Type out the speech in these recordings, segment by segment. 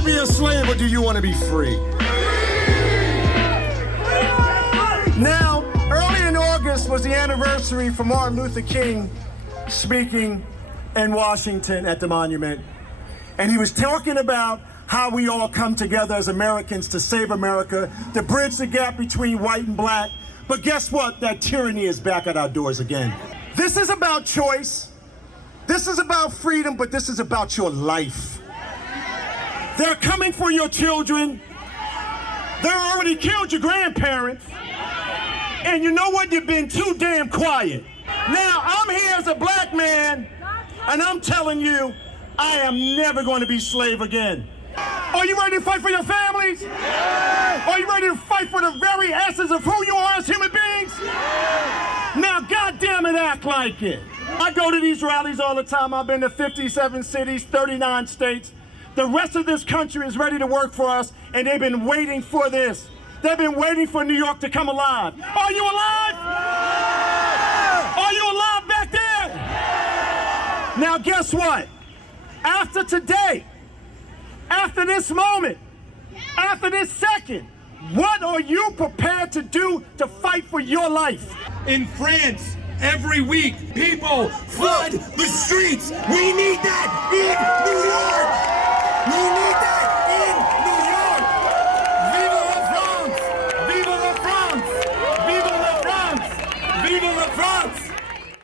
to be a slave or do you want to be free? Now, early in August was the anniversary for Martin Luther King speaking in Washington at the monument. And he was talking about how we all come together as Americans to save America, to bridge the gap between white and black. But guess what? That tyranny is back at our doors again. This is about choice. This is about freedom, but this is about your life. They're coming for your children. They already killed your grandparents. And you know what? You've been too damn quiet. Now, I'm here as a black man, and I'm telling you, I am never going to be slave again. Are you ready to fight for your families? Are you ready to fight for the very essence of who you are as human beings? Now, goddamn it, act like it. I go to these rallies all the time. I've been to 57 cities, 39 states. The rest of this country is ready to work for us, and they've been waiting for this. They've been waiting for New York to come alive. Are you alive? Are you alive back there? Now, guess what? After today, after this moment, after this second, what are you prepared to do to fight for your life? In France, every week, people flood the streets. We need that in New York. We need that in New York. Vive la France! Vive la France! Vive la France! Vive la France!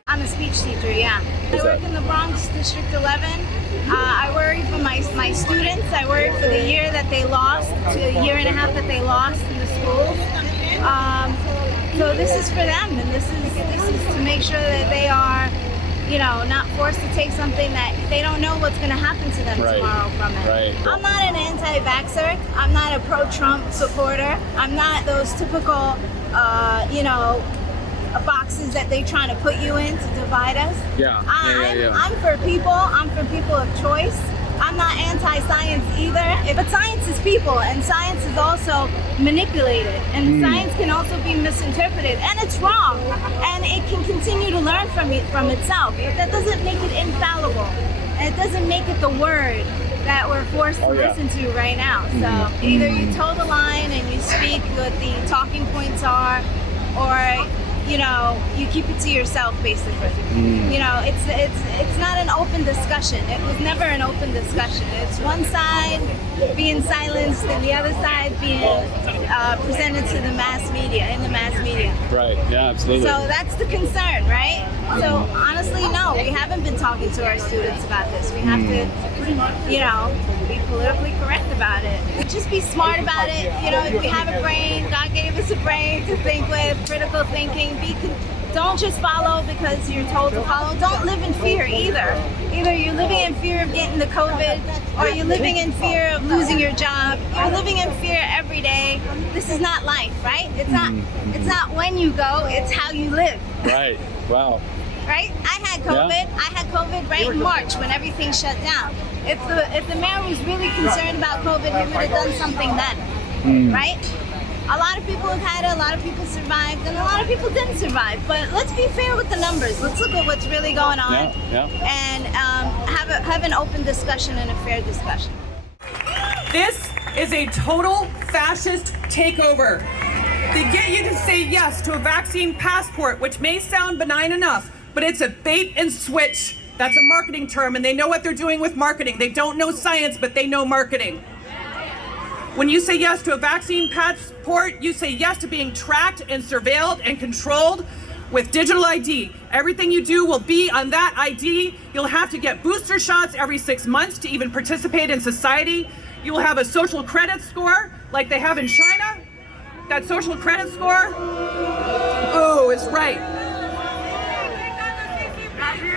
I'm a speech teacher, yeah. I work in the Bronx, District 11. I worry for my students. I worry for the year that they lost, to a year and a half that they lost in the schools. So this is for them, and this is to make sure that they are, you know, not forced to take something that they don't know what's going to happen to them tomorrow from it. Right. I'm not an anti-vaxxer. I'm not a pro-Trump supporter. I'm not those typical, you know, boxes that they're trying to put you in to divide us. I'm for people. I'm for people of choice. I'm not anti-science either. But science is people, and science is also manipulated, and science can also be misinterpreted, and it's wrong, and it can continue to learn from itself. But that doesn't make it infallible, and it doesn't make it the word that we're forced to listen to right now. So either you toe the line and you speak what the talking points are, or you know, you keep it to yourself, basically. You know, it's not an open discussion. It was never an open discussion. It's one side being silenced and the other side being presented to the mass media, in the mass media. Right, yeah, absolutely. So that's the concern, right? So honestly, no, we haven't been talking to our students about this. We have to, you know, be politically correct about it. Just be smart about it. You know, if we have a brain, God gave us a brain to think with, critical thinking. Don't just follow because you're told to follow. Don't live in fear either. Either you're living in fear of getting the COVID, or you're living in fear of losing your job. You're living in fear every day. This is not life, right? It's not when you go, it's how you live. Right, wow. Right? I had COVID. Yeah. I had COVID right in March when everything shut down. If the mayor was really concerned about COVID, he would have done something then, right? A lot of people have had it, a lot of people survived, and a lot of people didn't survive. But let's be fair with the numbers. Let's look at what's really going on and have an open discussion and a fair discussion. This is a total fascist takeover. They get you to say yes to a vaccine passport, which may sound benign enough, but it's a bait and switch. That's a marketing term, and they know what they're doing with marketing. They don't know science, but they know marketing. When you say yes to a vaccine passport, you say yes to being tracked and surveilled and controlled with digital ID. Everything you do will be on that ID. You'll have to get booster shots every 6 months to even participate in society. You will have a social credit score like they have in China. That social credit score, oh, is right.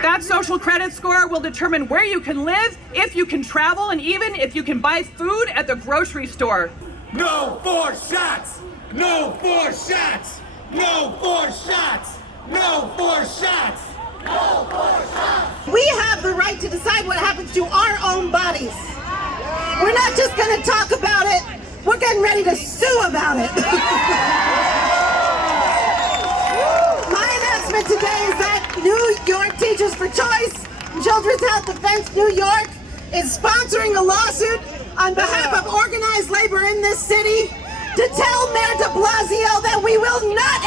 That social credit score will determine where you can live, if you can travel, and even if you can buy food at the grocery store. No more shots! No more shots! No more shots! No more shots! No more shots! We have the right to decide what happens to our own bodies. We're not just going to talk about it, we're getting ready to sue about it. My announcement today is that New York Teachers for Choice, Children's Health Defense New York is sponsoring a lawsuit on behalf of organized labor in this city to tell Mayor de Blasio that we will not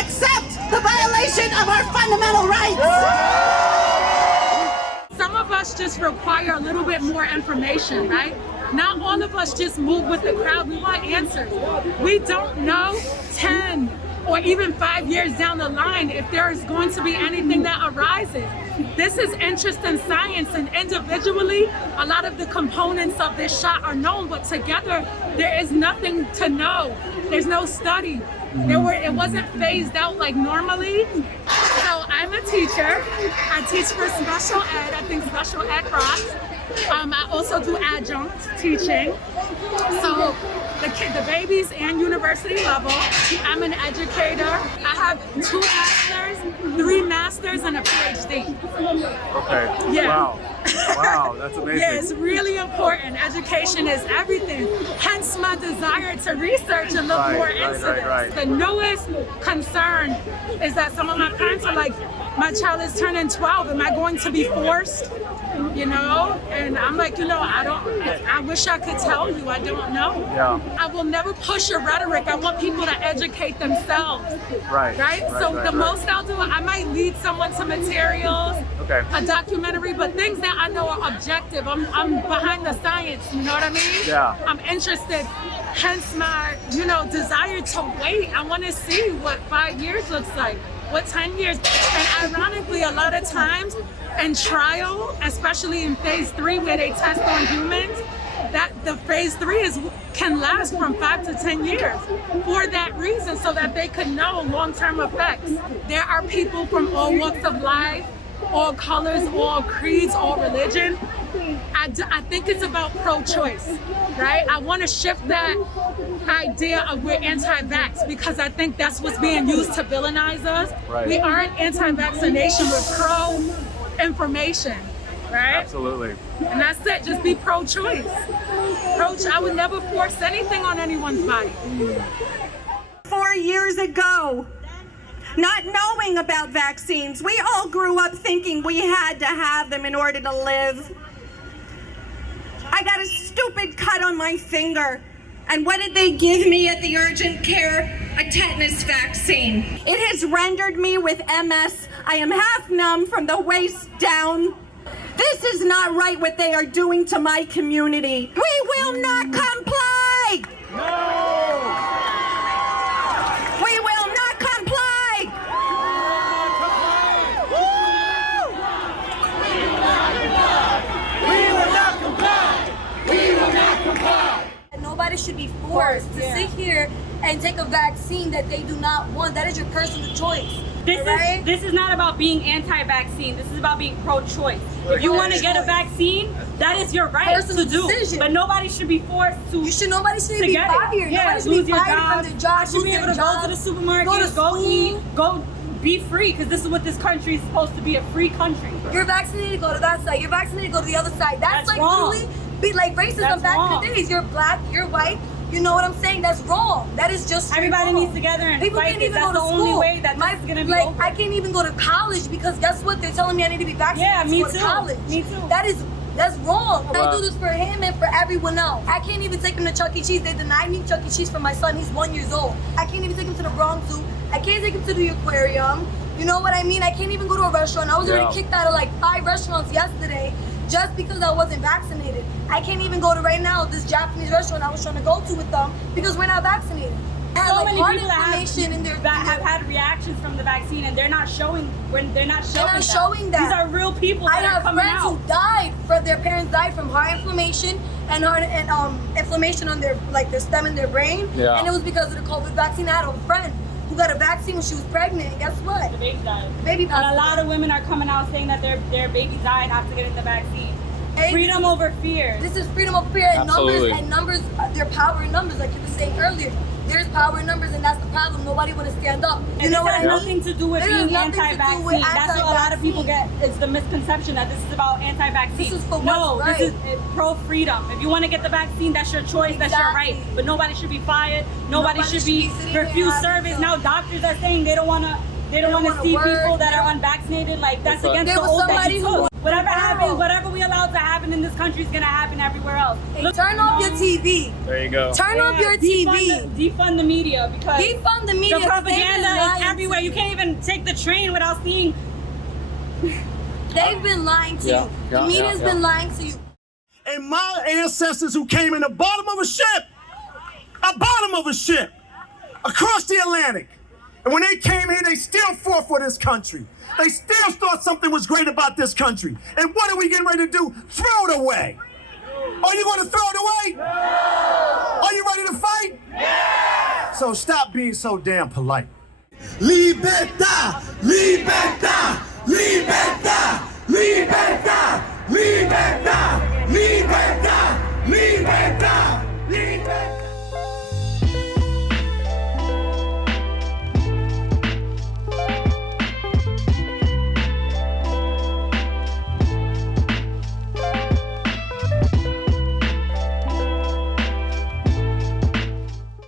accept the violation of our fundamental rights. Some of us just require a little bit more information, right? Not all of us just move with the crowd. We want answers. We don't know 10 or even 5 years down the line if there is going to be anything that arises. This is interest in science, and individually, a lot of the components of this shot are known, but together, there is nothing to know. There's no study. It wasn't phased out like normally. So I'm a teacher. I teach for special ed. I think special ed rocks. I also do adjunct teaching. So the babies and university level. I'm an educator. I have 2 bachelors, 3 masters, and a PhD. Okay. Yeah. Wow. Wow, that's amazing. Yeah, it's really important. Education is everything. Hence my desire to research and look more into this. The newest concern is that some of my parents are like, my child is turning 12. Am I going to be forced? You know? And I'm like, I wish I could tell you. I don't know. Yeah. I will never push a rhetoric. I want people to educate themselves. Right? So the most I'll do, I might lead someone to materials, a documentary, but things that I know are objective. I'm behind the science, you know what I mean? Yeah. I'm interested, hence my, desire to wait. I want to see what 5 years looks like, what 10 years. And ironically, a lot of times in trial, especially in phase 3 where they test on humans, that the phase 3 can last from 5 to 10 years for that reason, so that they could know long-term effects. There are people from all walks of life, all colors, all creeds, all religion. I think it's about pro-choice, right? I want to shift that idea of we're anti-vax, because I think that's what's being used to villainize us. We aren't anti-vaccination, we're pro-information, right? Absolutely. And that's it, just be pro-choice. I would never force anything on anyone's body. 4 years ago, not knowing about vaccines, we all grew up thinking we had to have them in order to live. I got a stupid cut on my finger, and what did they give me at the urgent care? A tetanus vaccine. It has rendered me with MS. I am half numb from the waist down. This is not right what they are doing to my community. We will not comply! No! We will not comply! We will not comply! We will not comply! Nobody should be forced to sit here and take a vaccine that they do not want. That is your personal choice. This is not about being anti-vaccine. This is about being pro-choice. If you want to get a vaccine, that is your right to do. But nobody should be forced to. Nobody should be fired. Yeah, nobody should lose be your fired from their job. You should be able to go to the supermarket, go eat, go be free, because this is what this country is supposed to be, a free country. You're vaccinated, go to that side. You're vaccinated, go to the other side. That's like wrong. literally be like racism That's back wrong. in the days. You're black, you're white. You know what I'm saying? That's wrong. That is just everybody wrong. needs together and people fight can't this. even That's go to the school. only way that this is gonna be over. I can't even go to college because guess what? They're telling me I need to be vaccinated Yeah, to me go to too. college. Me too. That's wrong. I do this for him and for everyone else. I can't even take him to Chuck E. Cheese. They denied me Chuck E. Cheese for my son. He's 1 year old. I can't even take him to the Bronx Zoo. I can't take him to the aquarium. You know what I mean? I can't even go to a restaurant. I was already kicked out of like 5 restaurants yesterday just because I wasn't vaccinated. I can't even go to right now this Japanese restaurant I was trying to go to with them because we're not vaccinated. So many people have had reactions from the vaccine, and they're not showing. They're not showing that. These are real people that are coming out. I have friends who died. Their parents died from heart inflammation and inflammation on their stem and their brain. Yeah. And it was because of the COVID vaccine. I had a friend who got a vaccine when she was pregnant. And guess what? The baby died. The baby passed away. And a lot of women are coming out saying that their baby died after getting the vaccine. Freedom over fear. This is freedom over fear, and Absolutely. numbers. There's power in numbers, like you were saying earlier. There's power in numbers, and that's the problem. Nobody want to stand up. You know what I mean? Nothing to do with being anti-vaccine. That's what a lot of people get. Is the misconception that this is about anti-vaccine. This is for This is pro-freedom. If you want to get the vaccine, that's your choice. That's your right. But nobody should be fired. Nobody should be refused service. Now doctors are saying they don't want to see people that are unvaccinated. Like that's against the oath that you took. Whatever happens, whatever we allow to happen in this country is gonna happen everywhere else. Look, turn off your TV. There you go. Turn off your TV. Defund the media because Defund the media. the propaganda is everywhere. You can't even take the train without seeing. They've been lying to you. The media's been lying to you. And my ancestors who came in the bottom of a ship, across the Atlantic. And when they came here, they still fought for this country. They still thought something was great about this country. And what are we getting ready to do? Throw it away. Are you going to throw it away? No. Are you ready to fight? Yeah. So stop being so damn polite. Libertad! Libertad! Libertad! Libertad! Libertad! Libertad! Libertad! Libertad!